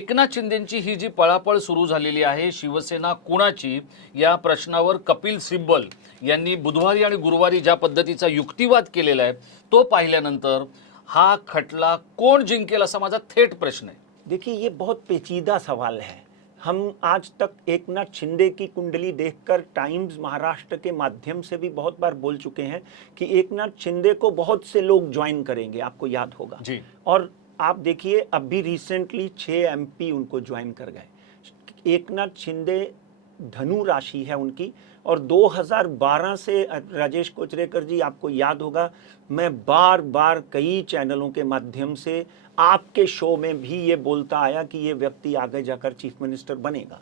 एकनाथ शिंदेंची ही जी पळापळ सुरू झालेली आहे, शिवसेना कुणाची या प्रश्नावर कपिल सिब्बल यांनी बुधवारी आणि गुरुवारी ज्या पद्धतीचा युक्तिवाद केलेला आहे तो पाहिल्यानंतर हा खटला कोण जिंकेल असा माझा थेट प्रश्न आहे। देखिए, ये बहुत पेचीदा सवाल है। हम आज तक एकनाथ शिंदे की कुंडली देखकर टाइम्स महाराष्ट्र के माध्यम से भी बहुत बार बोल चुके हैं कि एकनाथ शिंदे को बहुत से लोग ज्वाइन करेंगे, आपको याद होगा जी। और आप देखिए अभी रिसेंटली 6 एमपी उनको ज्वाइन कर गए। एकनाथ शिंदे धनु राशि है उनकी, और 2012 से राजेश कोचरेकर जी आपको याद होगा, मैं बार बार कई चैनलों के माध्यम से आपके शो में भी ये बोलता आया कि ये व्यक्ति आगे जाकर चीफ मिनिस्टर बनेगा।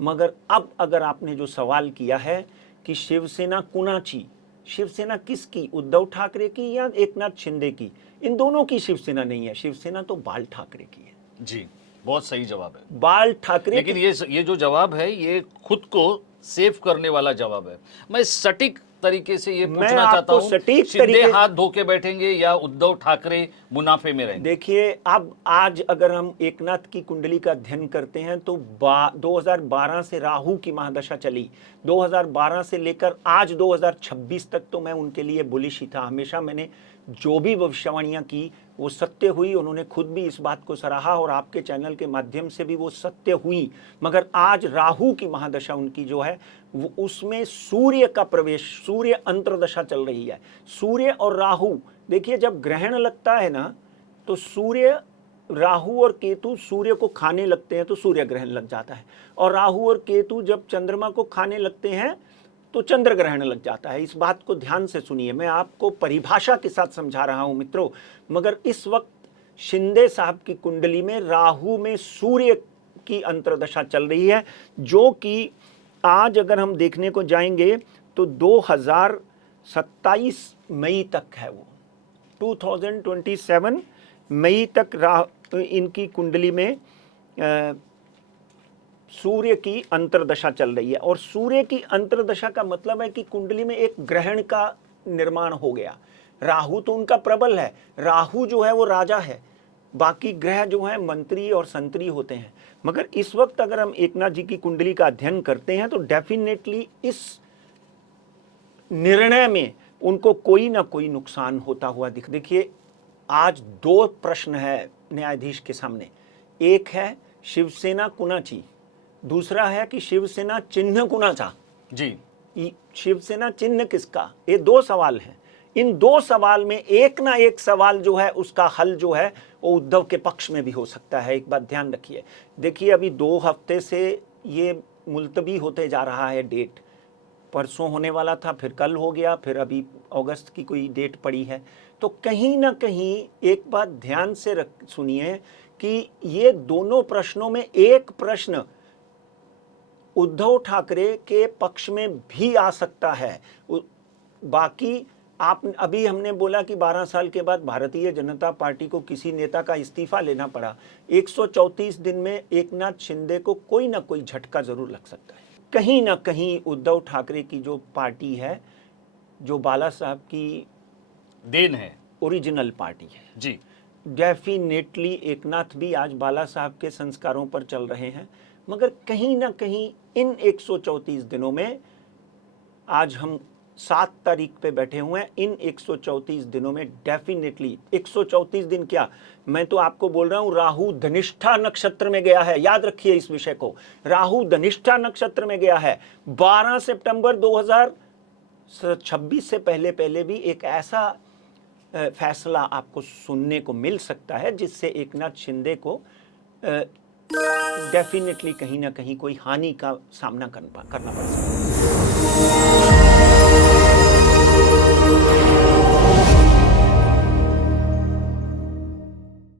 मगर अब अगर आपने जो सवाल किया है कि शिवसेना कुणाची, शिवसेना किसकी, उद्धव ठाकरे की या एकनाथ शिंदे की, इन दोनों की शिवसेना नहीं है, शिवसेना तो बाल ठाकरे की है। जी, बहुत सही जवाब है बाल ठाकरे। लेकिन ये जो जवाब है ये खुद को सेव करने वाला जवाब है। मैं सटीक तरीके से ये पूछना चाहता हूं, शिंदे हाथ धो के बैठेंगे या उद्धव ठाकरे मुनाफे में रहेंगे? देखिए, अब आज अगर हम एकनाथ की कुंडली का अध्ययन करते हैं तो 2012 से राहु की महादशा चली, 2012 से लेकर आज 2026 तक तो मैं उनके लिए बुलिश ही था। हमेशा मैंने जो भी भविष्यवाणियां की वो सत्य हुई, उन्होंने खुद भी इस बात को सराहा और आपके चैनल के माध्यम से भी वो सत्य हुई। मगर आज राहु की महादशा उनकी जो है वो, उसमें सूर्य का प्रवेश, सूर्य अंतर्दशा चल रही है। सूर्य और राहु, देखिए जब ग्रहण लगता है ना तो सूर्य, राहु और केतु सूर्य को खाने लगते हैं तो सूर्य ग्रहण लग जाता है, और राहु और केतु जब चंद्रमा को खाने लगते हैं तो चंद्र ग्रहण लग जाता है। इस बात को ध्यान से सुनिए, मैं आपको परिभाषा के साथ समझा रहा हूं मित्रों। मगर इस वक्त शिंदे साहब की कुंडली में राहु में सूर्य की अंतर्दशा चल रही है, जो कि आज अगर हम देखने को जाएंगे तो 2027 मई तक है, वो 2027 मई तक इनकी कुंडली में सूर्य की अंतर्दशा चल रही है। और सूर्य की अंतर्दशा का मतलब है कि कुंडली में एक ग्रहण का निर्माण हो गया। राहु तो उनका प्रबल है, राहु जो है वो राजा है, बाकी ग्रह जो है मंत्री और संतरी होते हैं। मगर इस वक्त अगर हम एकनाथ जी की कुंडली का अध्ययन करते हैं तो डेफिनेटली इस निर्णय में उनको कोई ना कोई नुकसान होता हुआ देखिए, आज 2 प्रश्न है न्यायाधीश के सामने। एक है शिवसेना कुणाची, दूसरा है कि शिवसेना चिन्ह कुणाचा। जी, शिवसेना चिन्ह किसका, ये 2 सवाल हैं। इन 2 सवाल में एक ना एक सवाल जो है उसका हल जो है वो उद्धव के पक्ष में भी हो सकता है। एक बात ध्यान रखिए, देखिए अभी 2 हफ्ते से ये मुलतवी होते जा रहा है डेट, परसों होने वाला था, फिर कल हो गया, फिर अभी अगस्त की कोई डेट पड़ी है। तो कहीं ना कहीं एक बात ध्यान से सुनिए कि ये दोनों प्रश्नों में एक प्रश्न उद्धव ठाकरे के पक्ष में भी आ सकता है। बाकी आप अभी हमने बोला कि 12 साल के बाद भारतीय जनता पार्टी को किसी नेता का इस्तीफा लेना पड़ा। 134 दिन में एकनाथ शिंदे को कोई ना कोई झटका जरूर लग सकता है। कहीं ना कहीं उद्धव ठाकरे की जो पार्टी है, जो बाला साहब की देन है, ओरिजिनल पार्टी है, जी, डेफिनेटली एकनाथ भी आज बाला साहब के संस्कारों पर चल रहे हैं। मगर कहीं ना कहीं इन 134 दिनों में, आज हम 7 तारीख पे बैठे हुए हैं, इन 134 दिनों में डेफिनेटली 134 दिन क्या, मैं तो आपको बोल रहा हूं राहु धनिष्ठा नक्षत्र में गया है। याद रखिए इस विषय को, राहु धनिष्ठा नक्षत्र में गया है। 12 सितंबर 2026 से पहले भी एक ऐसा फैसला आपको सुनने को मिल सकता है जिससे एकनाथ शिंदे को डेफिनेटली कहीं ना कहीं कोई हानि का सामना करना पड़ सकता है।